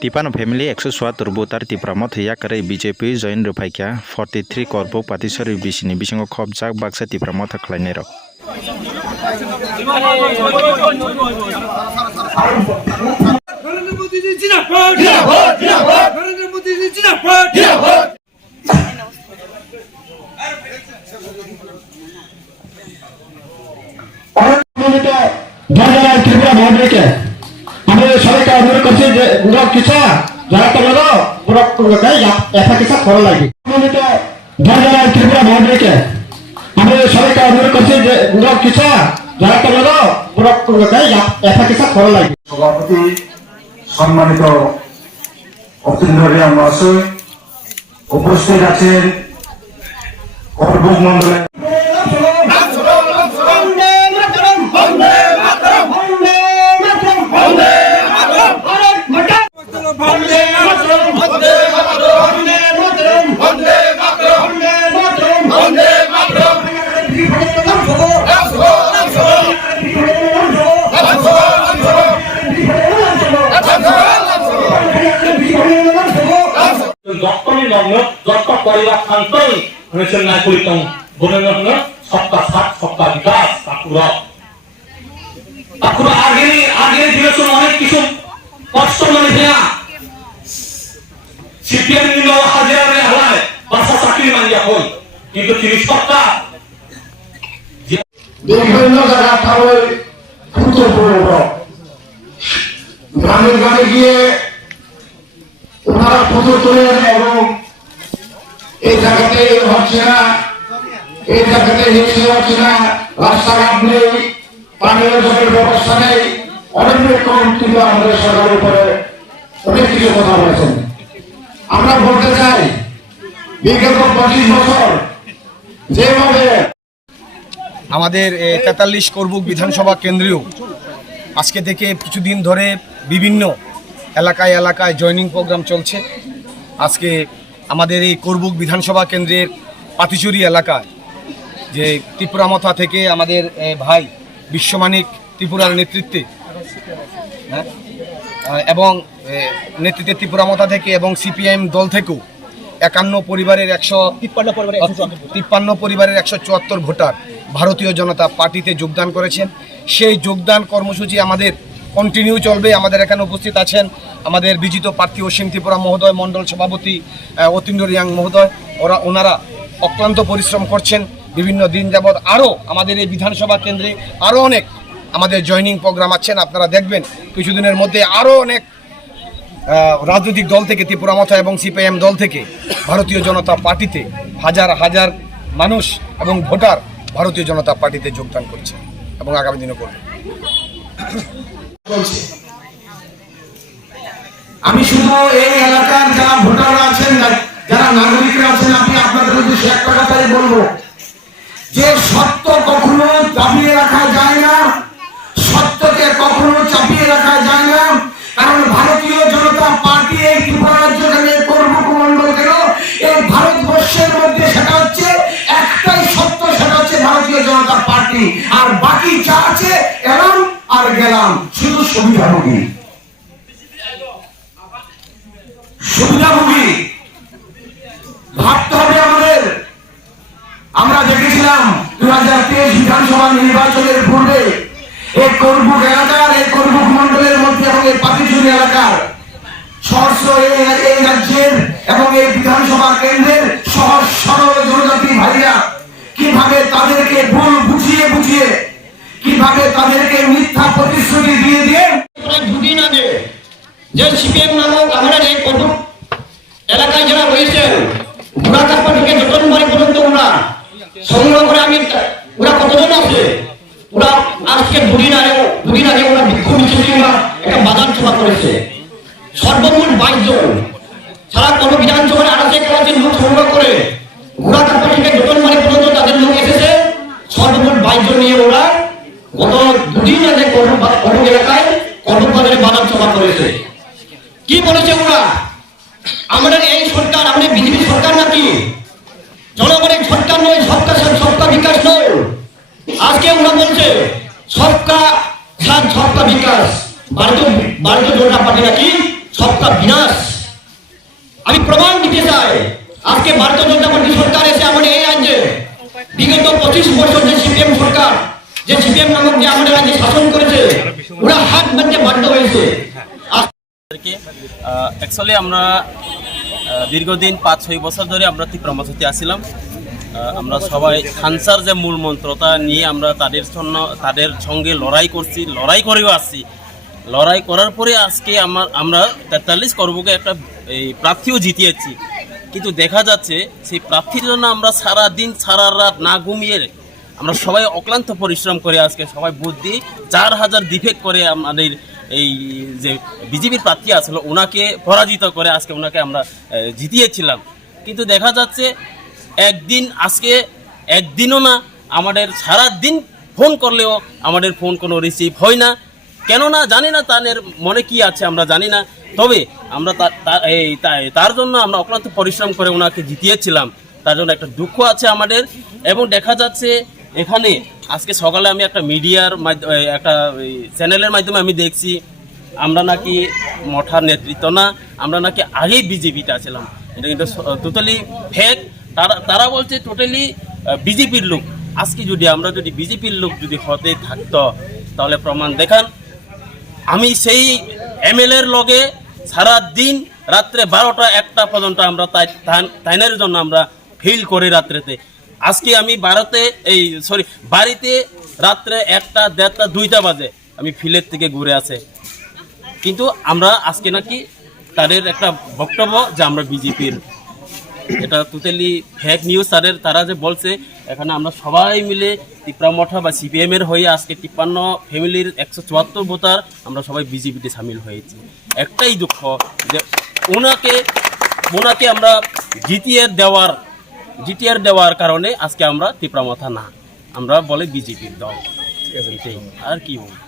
Tipano family 177 votar tipramot yakare BJP join rupaikya 43 korbo patisari bisini bisingo khobjak baksa tipramot khlainero. আমাদের সবাইকে অনুরোধ করছি যে মুরক কিসা যারা তোমরা মুরক করবে এফা কিসা করা লাগে যারা ত্রিপুরা মহাবিকে আমাদের সবাইকে অনুরোধ করছি যে মুরক কিসা যারা তোমরা মুরক করবে এফা কিসা করা লাগে। সভাপতি সম্মানিত অতীন্দ্রিয়া মহাশয় উপস্থিত আছেন করবুক মন্ডলের परिवार शांतई हमेशा नागरिकों बोलेंगे सबका साथ सबका विकास ताकुरा आगे दिवस अनेक किछु कष्ट माने दिया सीपीएम निलो हाजिरा रे हलाय बासा चाकरी मान जा कोई किंतु তিনি সরকার বিভিন্ন জায়গা থাকলে গুরুত্বপূর্ণ গ্রামে গিয়ে ওনারা ফটো তোলেন এবং এই জায়গাতে হচ্ছে না এই জায়গাতে হচ্ছে না রাস্তাঘাট নেই পানীয় জলের ব্যবস্থা নেই অনেক রকম কিন্তু আমাদের সরকারের উপরে অনেক কিছু কথা বলেছেন। আমরা বলতে চাই বিগত 25 বছর যেভাবে আমাদের 43 করবুক বিধানসভা কেন্দ্রীয় আজকে থেকে কিছুদিন ধরে বিভিন্ন এলাকায় জয়নিং প্রোগ্রাম চলছে। আজকে আমাদের এই করবুক বিধানসভা কেন্দ্রের পাতিচুরি এলাকায় যে ত্রিপুরামথা থেকে আমাদের ভাই বিশ্বমানিক ত্রিপুরার নেতৃত্বে এবং নেতৃত্বে ত্রিপুরামথা থেকে এবং সিপিআইএম দল থেকেও 51 পরিবারের 153 পরিবারের 174 ভোটার ভারতীয় জনতা পার্টিতে যোগদান করেছেন। সেই যোগদান কর্মসূচি আমাদের কন্টিনিউ চলবে। আমাদের এখানে উপস্থিত আছেন আমাদের বিজিত প্রার্থী অসীম ত্রিপুরা মহোদয়, মণ্ডল সভাপতি অতীন্দ্র রিয়াং মহোদয়। ওনারা অক্লান্ত পরিশ্রম করছেন বিভিন্ন দিন যাবৎ। আরও আমাদের এই বিধানসভা কেন্দ্রে আরও অনেক আমাদের জয়নিং প্রোগ্রাম আছেন, আপনারা দেখবেন কিছুদিনের মধ্যে আরও অনেক রাজনৈতিক দল থেকে ত্রিপুরামথা এবং সিপিআইএম দল থেকে ভারতীয় জনতা পার্টিতে হাজার হাজার মানুষ এবং ভোটার ভারতীয় জনতা পার্টিতে যোগদান করছে এবং আগামী দিনে করবে। আমি শুধু এই এলাকার যারা ভোটাররা আছেন যারা নাগরিকরা আছেন আমি আপনাদের উদ্দেশ্যে একটা কথাই বলবো যে সত্য কখনো চাপিয়ে রাখা যায় না, সত্যকে কখনো চাপিয়ে রাখা যায় না। কারণ ভারতীয় জনতা পার্টি এই ত্রিপুরা রাজ্যখানে করবুক মন্ডল কেন এই ভারতবর্ষের মধ্যে সেটা হচ্ছে একটাই সত্য, সেটা হচ্ছে ভারতীয় জনতা পার্টি। আর বাকি যা আছে এলাম আর গেলাম, শুধু সুবিধাভোগী ভাবতে হবে আমাদের। আমরা দেখেছিলাম 2023 বিধানসভা নির্বাচনের পূর্বে এই করবুক এলাকার এই করবুক মন্ডলের মধ্যে এবং এই পাতিচুরি এলাকার সহস্র এই রাজ্যের এবং এই বিধানসভা কেন্দ্রের সহজ সরল জনজাতি ভাইরা কিভাবে তাদেরকে ভুল বুঝিয়ে কিভাবে তাদেরকে মিথ্যা প্রতিশ্রুতি দিয়ে দুদিন আগে যে সিপিএম নামক আমাদের এই করবুক এলাকায় যারা রয়েছেন ঘোড়াকাপ্পা থেকে যতনবাড়ি পর্যন্ত ওরা সংগ্রহ করে ওরা কতজন আছে, ওরা আজকে দুদিন আগে ওরা বিক্ষোভ মিছিল একটা বাজার সভা করেছে। সর্বমোট 22 জন সারা কোনো বিধানসভার আড়াতে লোক সংগ্রহ করে ঘোড়াকাপ্পা থেকে যতনবাড়ি পর্যন্ত তাদের লোক এসেছে। সর্বমোট 22 জন নিয়ে ওরা গত দুদিন আগে করবুক এলাকায় কর্মবাজারে বাজার সভা করেছে। কি বলেছে ওরা? আমাদের এই সরকার আমাদের বিজেপি সরকার নাকি জনগণের সরকার নয়, সবকা বিকাশ নয়। আজকে ওরা বলছে সবকা সাথ সবকা বিকাশ। ভারতীয় জনতা পার্টি নাকি সব সবকা বিনাশ। আমি প্রমাণ দিতে চাই, আজকে ভারতীয় জনতা পার্টি সরকার এসে আমাদের এই রাজ্যে বিগত 25 বছর যে সিপিএম সরকার, যে সিপিএম নামক যে আমাদের রাজ্যে শাসন করেছে, ওরা হাত বাঁধতে বাধ্য হয়েছে। অ্যাকচুয়ালি আমরা দীর্ঘদিন 5-6 বছর ধরে আমরা তীব্রমথতে আসছিলাম। আমরা সবাই খানসার যে মূল মন্ত্রতা নিয়ে আমরা তাদের সঙ্গে লড়াই করেও আসছি। লড়াই করার পরে আজকে আমরা 43 করবকে একটা এই প্রার্থীও জিতিয়েছি। কিন্তু দেখা যাচ্ছে সেই প্রার্থীর জন্য আমরা সারা দিন সারা রাত না ঘুমিয়ে আমরা সবাই অক্লান্ত পরিশ্রম করে আজকে সবাই বুদ্ধি 4000 ডিফেক্ট করে আমাদের এই যে বিজেপির প্রার্থী আসলে ওনাকে পরাজিত করে আজকে ওনাকে আমরা জিতিয়েছিলাম। কিন্তু দেখা যাচ্ছে আজকে একদিনও না, আমাদের সারা দিন ফোন করলেও আমাদের ফোন কোনো রিসিভ হয় না। কেননা জানি না তাদের মনে কি আছে, আমরা জানি না। তবে আমরা তার জন্য আমরা অক্লান্ত পরিশ্রম করে ওনাকে জিতিয়েছিলাম, তার জন্য একটা দুঃখ আছে আমাদের। এবং দেখা যাচ্ছে এখানে আজকে সকালে আমি একটা মিডিয়ার একটা চ্যানেলের মাধ্যমে আমি দেখছি আমরা নাকি মঠার নেতৃত্ব না, আমরা নাকি আগেই বিজেপিতে ছিলাম। এটা কিন্তু টোটালি ফেক। তারা বলছে টোটালি বিজেপির লোক। আজকে আমরা যদি বিজেপির লোক যদি হতে থাকতো তাহলে প্রমাণ দেখান। আমি সেই এমএলএর লগে সারা দিন রাত্রে 12টা-1টা পর্যন্ত আমরা তাইনের জন্য আমরা ফিল করি রাত্রেতে। আজকে আমি বাড়িতে রাত্রে 1টা, 1:30, 2টা বাজে আমি ফিলের থেকে ঘুরে আসে। কিন্তু আমরা আজকে নাকি তাদের একটা বক্তব্য যে আমরা বিজেপির, এটা টোটালি ফেক নিউজ। তারা যে বলছে এখানে আমরা সবাই মিলে তীব্রমঠা বা সিপিএম এর হয়ে আজকে 53 ফ্যামিলির 174 ভোটার আমরা সবাই বিজেপিতে সামিল হয়েছি। একটাই দুঃখ যে ওনাকে আমরা জিটিআর দেওয়ার কারণে আজকে আমরা তীব্রমঠা না, আমরা বলে বিজেপির দল, এটাই আর কি বলবো।